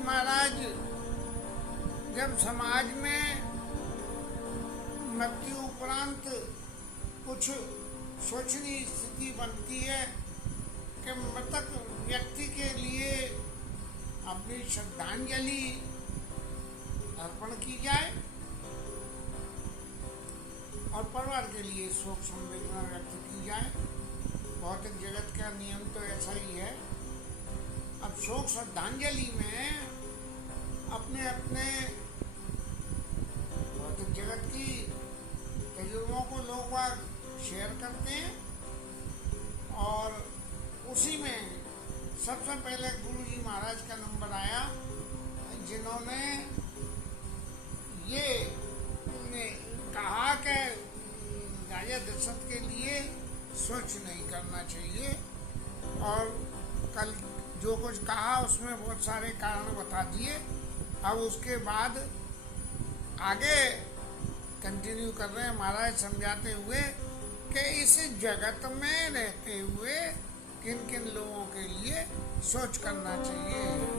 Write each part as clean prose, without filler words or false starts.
महाराज जब समाज में मृत्यु उपरांत कुछ सोचनीय स्थिति बनती है कि मृतक व्यक्ति के लिए अपनी श्रद्धांजलि अर्पण की जाए और परिवार के लिए शोक संवेदना व्यक्त की जाए। भौतिक जगत का नियम तो ऐसा ही है। अब शोक श्रद्धांजलि में अपने अपने भौतिक जगत की तजुर्बों को लोग शेयर करते हैं और उसी में सबसे पहले गुरु जी महाराज का नंबर आया, जिन्होंने ये कहा कि राजा दशरथ के लिए सोच नहीं करना चाहिए और कल जो कुछ कहा उसमें बहुत सारे कारण बता दिए। अब उसके बाद आगे कंटिन्यू कर रहे हैं महाराज समझाते हुए कि इस जगत में रहते हुए किन किन लोगों के लिए सोच करना चाहिए।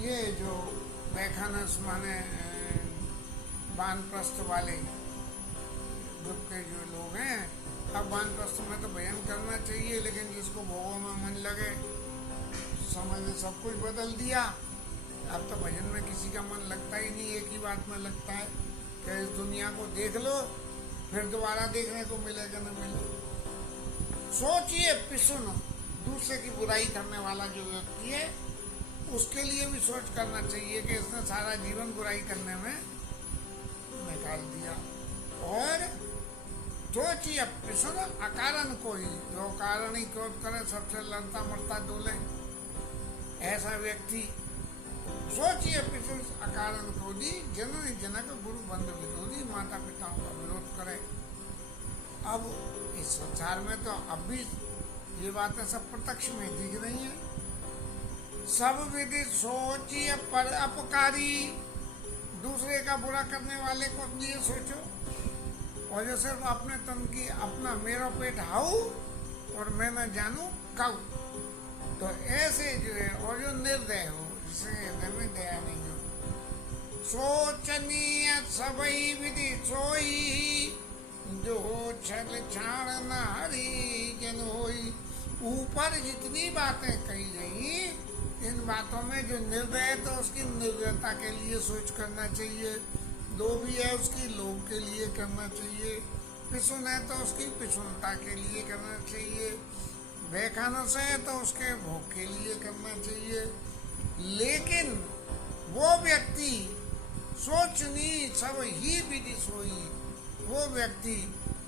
ये जो बैखानस माने वानप्रस्थ वाले ग्रुप के जो लोग हैं, अब वानप्रस्थ में तो भजन करना चाहिए, लेकिन जिसको भोगों में मन लगे, समझ सब कुछ बदल दिया। अब तो भजन में किसी का मन लगता ही नहीं, एक ही बात में लगता है कि इस दुनिया को देख लो फिर दोबारा देखने को मिलेगा न मिले। सोचिए पिसुन, दूसरे की बुराई करने वाला जो व्यक्ति है उसके लिए भी सोच करना चाहिए कि इसने सारा जीवन बुराई करने में निकाल दिया। और सोचिए पिसुन अकारण कोई, जो कारण ही क्रोध करे सबसे लड़ता मरता डोले, ऐसा व्यक्ति। सोचिए पिसुन अकारण क्रोधी, जननी जनक गुरु बंधु विरोधी, माता पिताओं का विरोध करे। अब इस संसार में तो अब भी ये बातें सब प्रत्यक्ष में दिख रही हैं। सब विधि सोचिए पर अपकारी, दूसरे का बुरा करने वाले को लिए सोचो और जो सिर्फ अपने तन की अपना मेरा पेट हाउ और मैं न जानू कब, तो ऐसे जो है और जो निर्दय हो, जिसे हृदय में दया नहीं हो। सोचनीय सबई विधि सोई, जो छल छाण न हरी जन होई। ऊपर जितनी बातें कही गई, इन बातों में जो निर्दय है तो उसकी निर्दयता के लिए सोच करना चाहिए, लोभी है उसकी लोभ के लिए करना चाहिए, पिसुन है तो उसकी पिसुनता के लिए करना चाहिए, बेखानस है तो उसके भोग के लिए करना चाहिए। लेकिन वो व्यक्ति सोचनी सब ही विधि सोई, वो व्यक्ति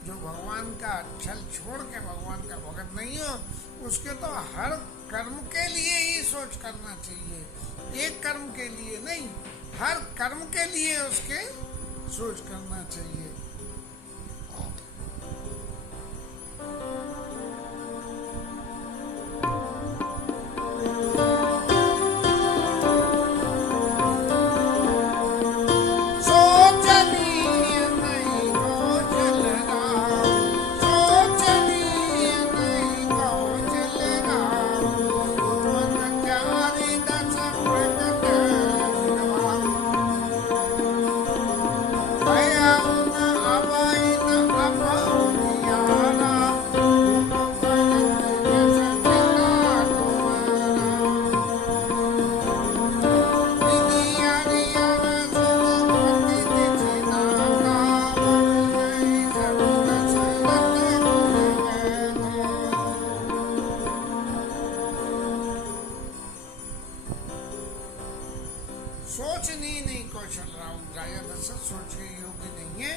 जो भगवान का छल छोड़ के भगवान का भगत नहीं हो, उसके तो हर कर्म के लिए ही सोच करना चाहिए, एक कर्म के लिए नहीं, हर कर्म के लिए उसके सोच करना चाहिए। सोचने नहीं कौशल राम राजा दशरथ सोच के योग्य नहीं है।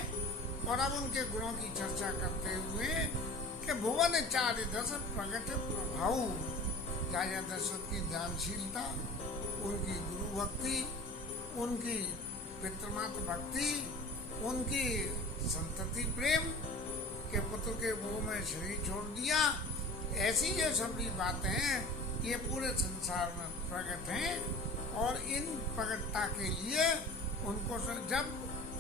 और अब उनके गुणों की चर्चा करते हुए कि भुवन चार्य दस प्रगट प्रभाव, राजा दशरथ की दानशीलता, उनकी गुरु भक्ति, उनकी पितृमातृ भक्ति, उनकी संतति प्रेम के पुत्र के मुंह में शरीर छोड़ दिया, ऐसी जो सभी बातें हैं ये पूरे संसार में प्रकट हैं। और इन प्रकटता के लिए उनको जब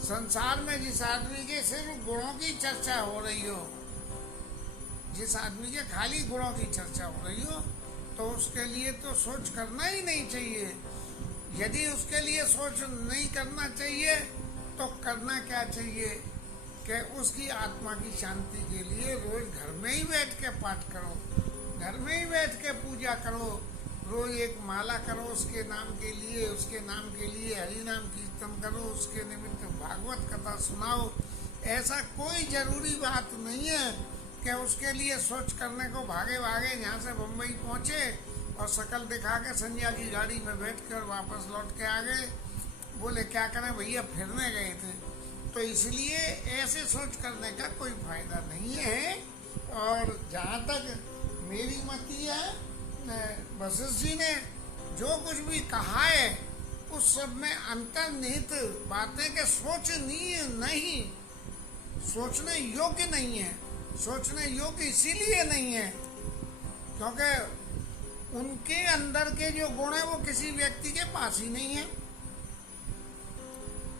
संसार में जिस आदमी के सिर्फ गुणों की चर्चा हो रही हो, जिस आदमी के खाली गुणों की चर्चा हो रही हो, तो उसके लिए तो सोच करना ही नहीं चाहिए। यदि उसके लिए सोच नहीं करना चाहिए तो करना क्या चाहिए कि उसकी आत्मा की शांति के लिए रोज घर में ही बैठ के पाठ करो, घर में ही बैठ के पूजा करो, रोज एक माला करो उसके नाम के लिए, उसके नाम के लिए हरि नाम कीर्तन करो, उसके निमित्त भागवत कथा सुनाओ। ऐसा कोई जरूरी बात नहीं है कि उसके लिए सोच करने को भागे भागे यहाँ से बम्बई पहुँचे और शकल दिखा के संजय की गाड़ी में बैठकर वापस लौट के आ गए, बोले क्या करें भैया फिरने गए थे। तो इसलिए ऐसे सोच करने का कोई फायदा नहीं है। और जहाँ तक मेरी मति है, वशिष्ठ जी ने जो कुछ भी कहा है उस सब में अंतर्निहित बातें के सोचनीय नहीं, सोचने योग्य नहीं है। सोचने योग्य इसीलिए नहीं है क्योंकि उनके अंदर के जो गुण है वो किसी व्यक्ति के पास ही नहीं है।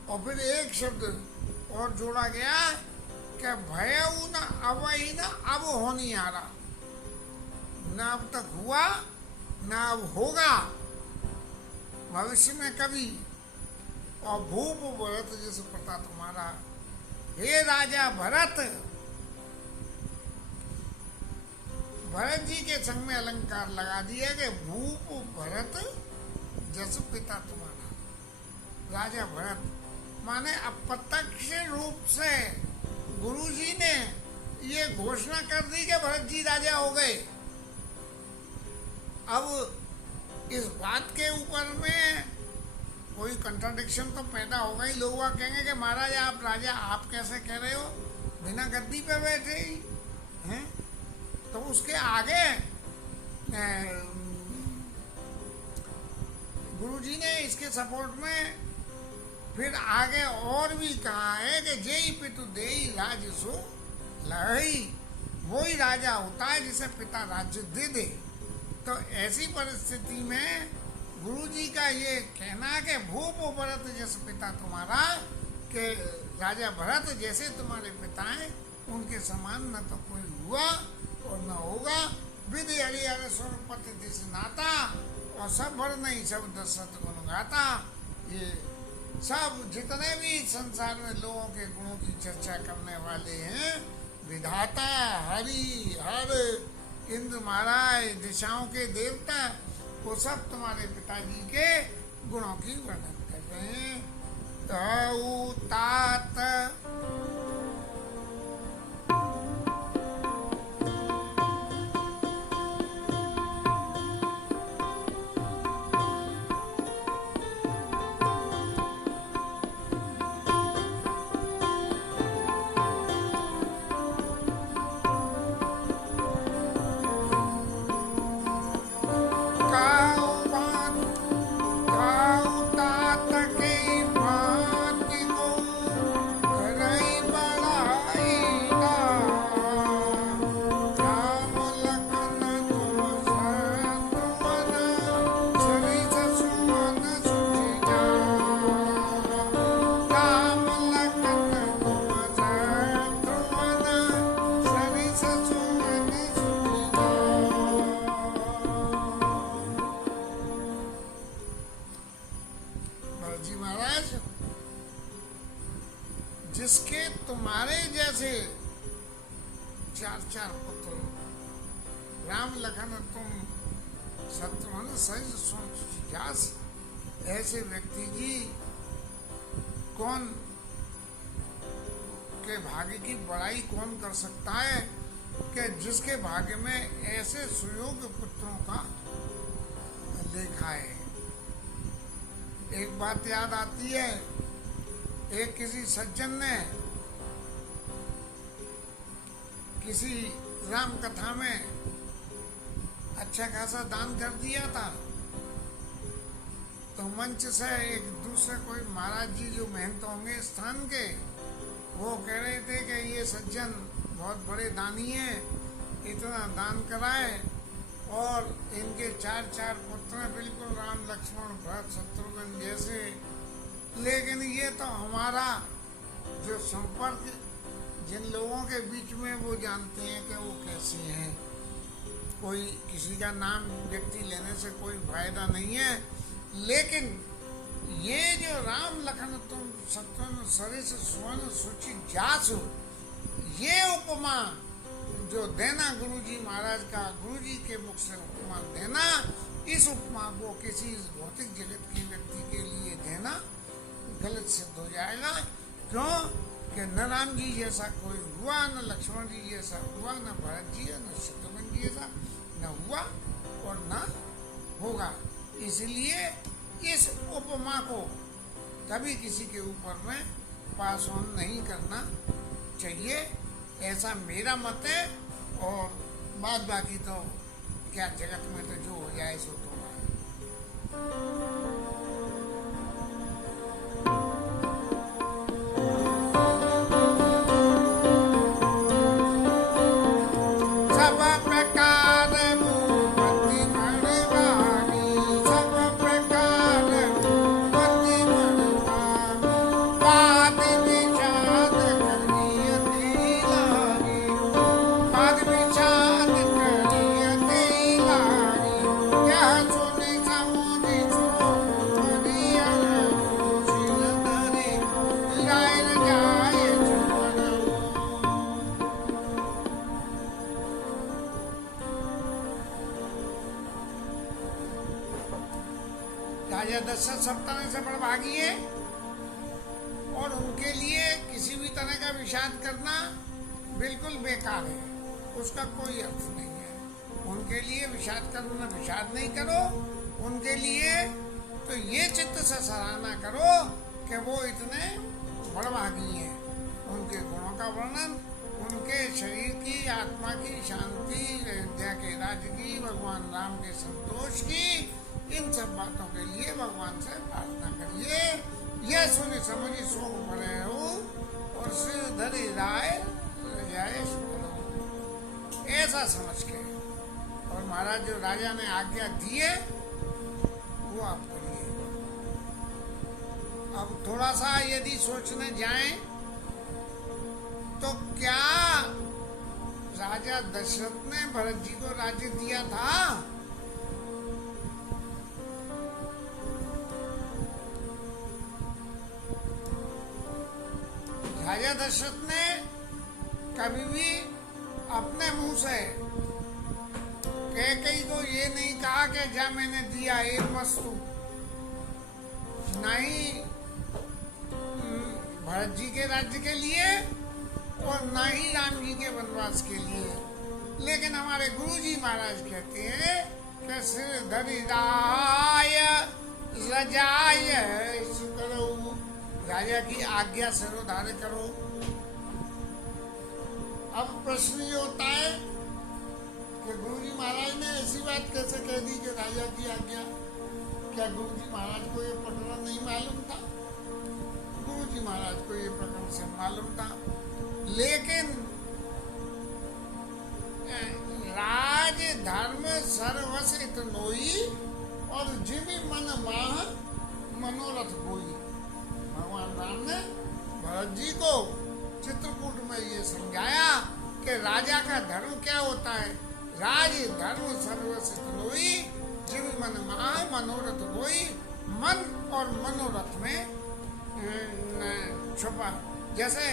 और फिर एक शब्द और जोड़ा गया कि भयउ न अवई न अब होनी आ रहा, न अब तक हुआ न अब होगा भविष्य में कभी। और भूप भरत जिस प्रता तुम्हारा, हे राजा भरत, भरत जी के संग में अलंकार लगा दिया कि भूप भरत जस पिता तुम्हारा। राजा भरत माने अप्रत्यक्ष रूप से गुरु जी ने ये घोषणा कर दी कि भरत जी राजा हो गए। अब इस बात के ऊपर में कोई कंट्राडिक्शन तो पैदा होगा ही। लोग कहेंगे कि महाराज आप राजा आप कैसे कह रहे हो, बिना गद्दी पे बैठे ही हैं। तो उसके आगे गुरुजी ने इसके सपोर्ट में फिर आगे और भी कहा है कि जय पितु देई राज सो लहई, वही राजा होता है जिसे पिता राज्य दे दे। तो ऐसी परिस्थिति में गुरुजी का ये कहना है कि भूप भरत जैसे पिता तुम्हारा, कि राजा भरत जैसे तुम्हारे पिता हैं उनके समान न तो कोई हुआ और न होगा। विधि हरिहर स्वरूपति दिस नाता, और सब भर नहीं सब दशरथ गुण गाता। ये सब जितने भी संसार में लोगों के गुणों की चर्चा करने वाले हैं, विधाता हरि हर इंद्र महाराज दिशाओं के देवता, वो सब तुम्हारे पिताजी के गुणों की वर्णन कर रहे हैं। ताऊ तात करई जिसके तुम्हारे जैसे 4 पुत्र राम लखन तुम शत्रुघ्न सहित सुजास, ऐसे व्यक्ति जी कौन के भाग्य की बड़ाई कौन कर सकता है कि जिसके भाग्य में ऐसे सुयोग्य पुत्रों का लेखा है। एक बात याद आती है, एक किसी सज्जन ने किसी राम कथा में अच्छा खासा दान कर दिया था, तो मंच से एक दूसरे कोई महाराज जी जो महंत होंगे स्थान के, वो कह रहे थे कि ये सज्जन बहुत बड़े दानी हैं, इतना दान कराए और इनके 4 पुत्र हैं, बिल्कुल राम लक्ष्मण भरत शत्रुघ्न जैसे, लेकिन ये तो हमारा जो संपर्क जिन लोगों के बीच में वो जानते हैं कि वो कैसे हैं। कोई किसी का नाम व्यक्ति लेने से कोई फायदा नहीं है, लेकिन ये जो राम लखन तुम शत्रुघ्न सरिस सुवर्ण सुचि जासु, ये उपमा जो देना गुरुजी महाराज का, गुरुजी के मुख से उपमा देना, इस उपमा को किसी भौतिक जगत के व्यक्ति के लिए देना गलत सिद्ध हो जाएगा। क्यों कि न राम जी जैसा कोई हुआ, न लक्ष्मण जी जैसा हुआ, न भरत जी न शत्रुघ्न जी जैसा न हुआ और न होगा। इसलिए इस उपमा को कभी किसी के ऊपर में पास ऑन नहीं करना चाहिए, ऐसा मेरा मत है। और बाद बाकी तो क्या जगत में तो जो हो जाए सो तो दशरथ सप्ताह से बड़भागी है और उनके लिए किसी भी तरह का विषाद करना बिल्कुल बेकार है, उसका कोई अर्थ नहीं है। उनके लिए विषाद करना, विषाद नहीं करो। उनके लिए तो ये चित्त से सराहना करो कि वो इतने बड़भागी हैं। उनके गुणों का वर्णन, उनके शरीर की, आत्मा की शांति, अयोध्या के राज्य की, भगवान राम के संतोष की, इन सब बातों के लिए भगवान से प्रार्थना करिए। यह सुनी समझी सोग भरे हो और सिर धरी राय जाए, ऐसा समझ के। और महाराज जो राजा ने आज्ञा दी है वो आप करिए। अब थोड़ा सा यदि सोचने जाएं तो क्या राजा दशरथ ने भरत जी को राज्य दिया था? राजा दशरथ ने कभी भी अपने मुंह से कैकेयी को ये नहीं कहा कि जा मैंने दिया एक वस्तु, नहीं भरत जी के राज्य के लिए और न ही राम जी के वनवास के लिए। लेकिन हमारे गुरु जी महाराज कहते हैं कि सिर धरि राय रजाय करो, राजा की आज्ञा सिरोधार्य करो। अब प्रश्न ये होता है कि गुरु जी महाराज ने ऐसी बात कैसे कह दी कि राजा की आज्ञा? क्या गुरु जी महाराज को ये प्रकरण नहीं मालूम था? गुरु जी महाराज को ये प्रकरण से मालूम था, लेकिन राज धर्म सर्वसित नोई और जिमि मन माह मनोरथ बोई। भगवान राम ने भरत जी को चित्रकूट में ये समझाया कि राजा का धर्म क्या होता है। राज धर्म सर्वसित नोई जिमि मन माह मनोरथ बोई। मन और मनोरथ में छुपा जैसे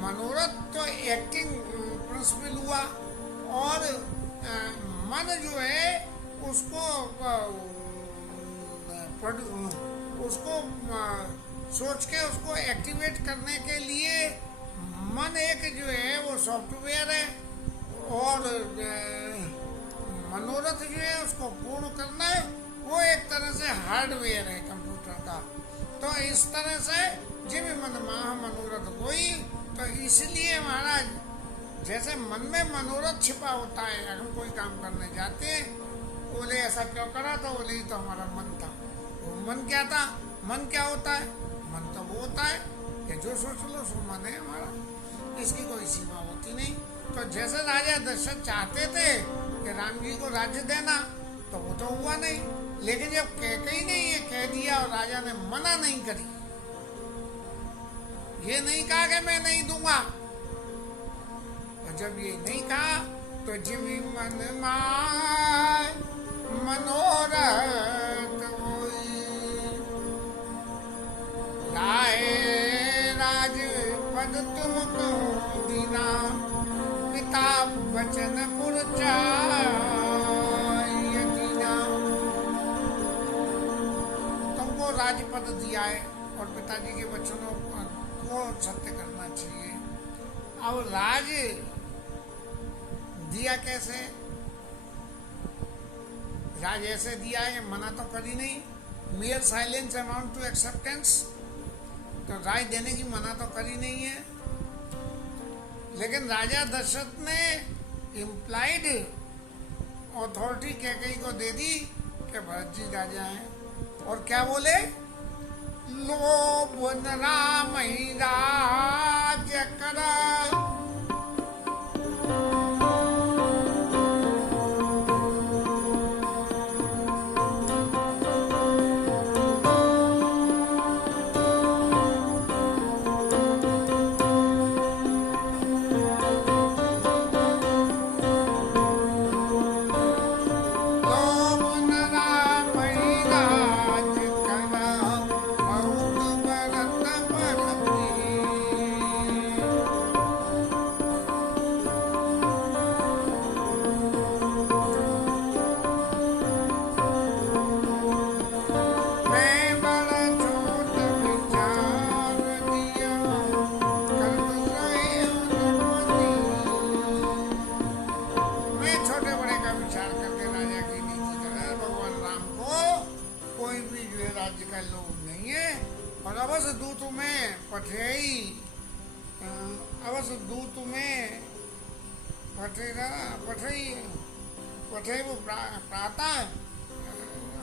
मनोरथ तो एक्टिंग प्रिंसिपल हुआ, और मन जो है उसको उसको सोच के उसको एक्टिवेट करने के लिए मन एक जो है वो सॉफ्टवेयर है, और मनोरथ जो है उसको पूर्ण करना है वो एक तरह से हार्डवेयर है कंप्यूटर का। तो इस तरह से जिम मन माह मनोरथ कोई, तो इसलिए महाराज जैसे मन में मनोरथ छिपा होता है, अगर हम कोई काम करने जाते हैं, बोले ऐसा क्यों करा, तो बोले तो हमारा मन था। वो मन क्या था? मन क्या होता है? मन तो वो होता है कि जो सोच लो सो मन है हमारा, इसकी कोई सीमा होती नहीं। तो जैसे राजा दशरथ चाहते थे कि राम जी को राज्य देना, तो वो तो हुआ नहीं, लेकिन जब कैकेयी ने ये कह दिया और राजा ने मना नहीं करी, ये नहीं कहा कि मैं नहीं दूंगा, और जब ये नहीं कहा तो जिमि मन माय मनोरथ होई, लाए राजपद तुमको दीना, पिता वचन पुर दीना। तुमको राजपद दिया है और पिताजी के वचनों को सत्य करना चाहिए। अब राज दिया कैसे? राज ऐसे दिया है, मना तो करी नहीं, mere silence amounts to acceptance, तो राज देने की मना तो करी नहीं है। लेकिन राजा दशरथ ने इम्प्लाइड अथॉरिटी कैकेयी को दे दी कि भरत जी राजा हैं, और क्या बोले? लोभ न राम ही राज्य करा,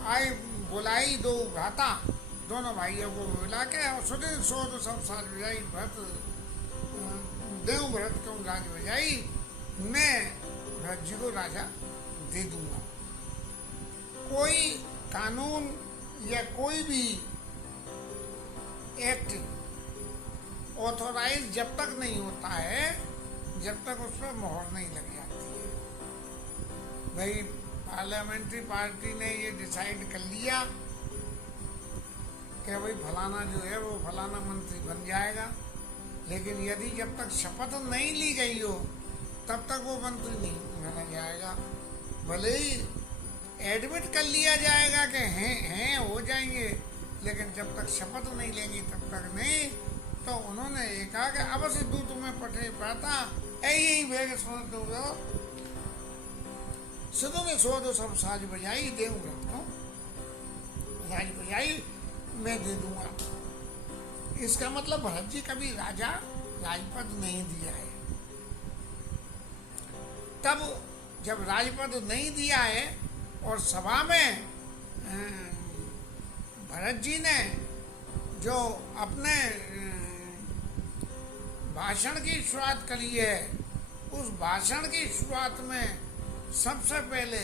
आए बुलाई दो भ्राता, दोनों भाइयों को मिला के सुदिन सोध सब साज बजाई, भरत देव भरत क्यों राज बजाई, मैं भरत जी को राजा दे दूंगा। कोई कानून या कोई भी एक्ट ऑथोराइज जब तक नहीं होता है, जब तक उस पर मोहर नहीं लग जाती है। भाई पार्लियामेंट्री पार्टी ने ये डिसाइड कर लिया कि भाई फलाना जो है वो फलाना मंत्री बन जाएगा, लेकिन यदि जब तक शपथ नहीं ली गई हो तब तक वो मंत्री नहीं माना जाएगा। भले ही एडमिट कर लिया जाएगा कि हैं हो जाएंगे, लेकिन जब तक शपथ नहीं लेंगे तब तक नहीं। तो उन्होंने ये कहा कि अब से दूध तुम्हें पटे पाता यही भेग सुन दो, सुनो ने सो दो सब साज बजाई, देव व्रत को राज बजाई मैं दे दूंगा। इसका मतलब भरत जी कभी राजा राजपद नहीं दिया है। तब जब राजपद नहीं दिया है और सभा में भरत जी ने जो अपने भाषण की शुरुआत करी है, उस भाषण की शुरुआत में सबसे पहले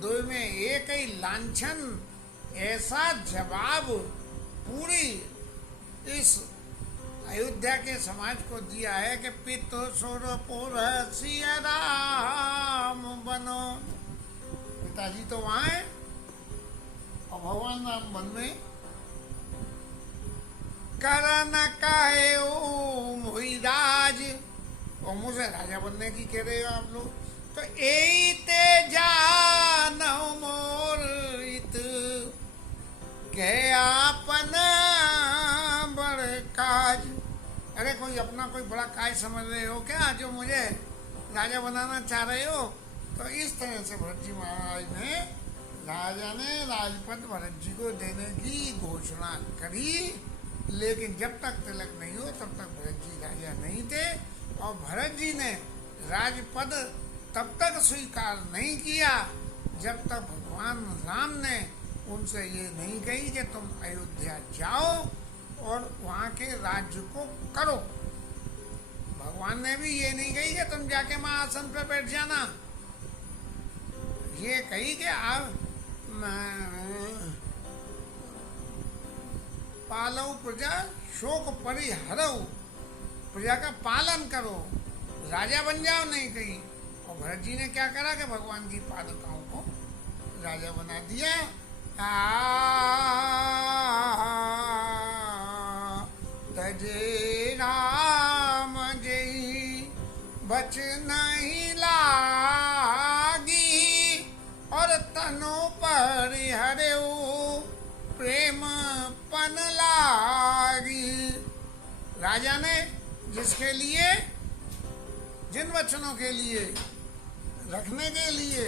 दो में एक ही लांछन ऐसा जवाब पूरी इस अयोध्या के समाज को दिया है कि पितु सुरपुर सिया राम बनो। पिताजी तो वहां है और भगवान राम वन में, करन काहे ओ मोहिराज, और मुझे राजा बनने की कह रहे हो आप लोग। तो एते जानो मोर इत के आपन बड़ काज। अरे कोई अपना कोई बड़ा काज समझ रहे हो क्या, जो मुझे राजा बनाना चाह रहे हो? तो इस तरह से भरत जी महाराज ने, राजा ने राजपद भरत जी को देने की घोषणा करी, लेकिन जब तक तिलक नहीं हो तब तक भरत जी राजा नहीं थे। और भरत जी ने राजपद तब तक स्वीकार नहीं किया जब तक भगवान राम ने उनसे ये नहीं कही कि तुम अयोध्या जाओ और वहाँ के राज्य को करो। भगवान ने भी ये नहीं कही कि तुम जाके वहाँ आसन पर बैठ जाना, ये कही कि आप पालव प्रजा शोक परिहरऊ, प्रजा का पालन करो, राजा बन जाओ नहीं कही। और भरत जी ने क्या करा कि भगवान की पादुकाओं को राजा बना दिया। तजे राम जई बच नहीं लागी, और तनो परिहरऊ प्रेम पन लागी। राजा ने जिसके लिए, जिन वचनों के लिए, रखने के लिए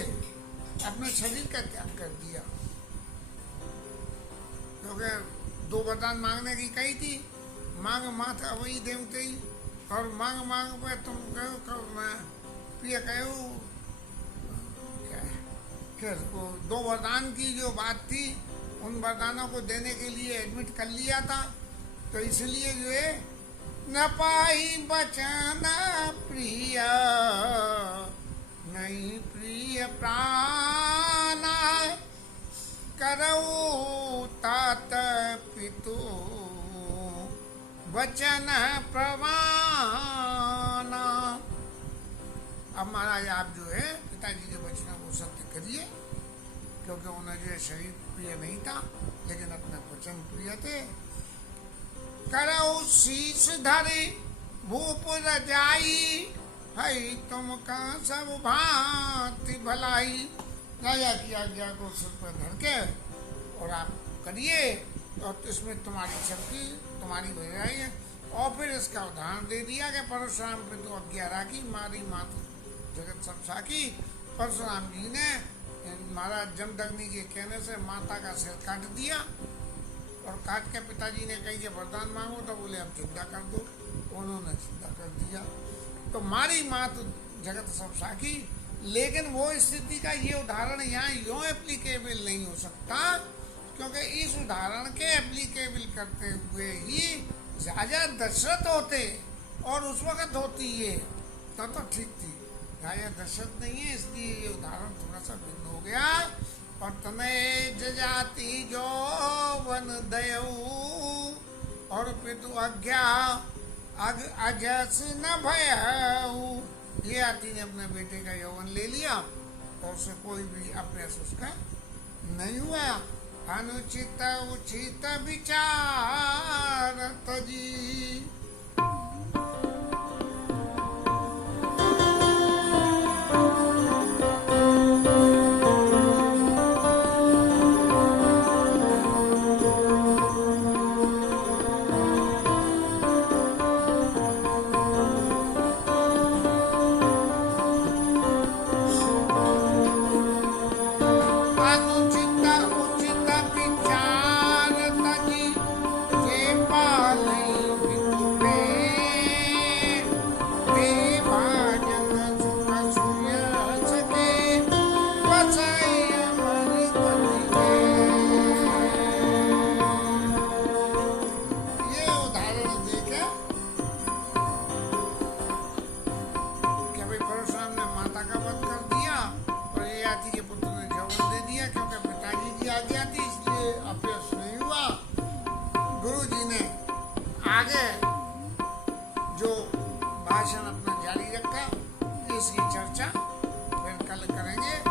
अपने शरीर का त्याग कर दिया, क्योंकि दो वरदान मांगने की कही थी, मांग माथा वही देवते ही, और मांग मांग पे तुम कहो मैं प्रिय कहो क्या है, फिर वो दो वरदान की जो बात थी उन वरदानों को देने के लिए एडमिट कर लिया था। तो इसलिए जो है, न पाई बचन प्रिय नहीं प्रिय प्राणा, करऊ तात पितु वचन प्रमाणा। अब महाराज आप जो है पिताजी के वचनों को सत्य करिए, क्योंकि उन्हें जो शरीर प्रिय नहीं था लेकिन अपना वचन प्रिय थे। करऊ शीश धरे भूप रजाई, है तुम का सब भांति भलाई। राजा की आज्ञा को सिर पर धर के और आप करिए, और इसमें तुम्हारी सबकी तुम्हारी भलाई है। और फिर इसका उदाहरण दे दिया कि परशुराम पे तो आज्ञा राखी, मारी मात जगत सब साकी। परशुराम जी ने महाराज जमदग्नि के कहने से माता का सिर काट दिया, और काट के पिताजी ने कही कि वरदान मांगो, तो बोले अब जिंदा कर दो, उन्होंने जिंदा कर दिया। तो मारी मात जगत सब साकी। लेकिन वो स्थिति का ये उदाहरण यहाँ यूं एप्लीकेबल नहीं हो सकता, क्योंकि इस उदाहरण के एप्लीकेबल करते हुए ही राजा दशरथ होते और उस वक्त होती ये तो ठीक थी। राजा दशरथ नहीं है, इसलिए ये उदाहरण थोड़ा सा भिन्न हो गया। और तनय जजाति जो वन दयऊ, और पितु आज्ञा अग अजस न भयऊ। ये आती ने अपने बेटे का यौवन ले लिया और उसे कोई भी अभ्यास उसका नहीं हुआ। अनुचित उचित विचार तजी। आगे जो भाषण अपना जारी रखा, इसकी चर्चा फिर कल करेंगे।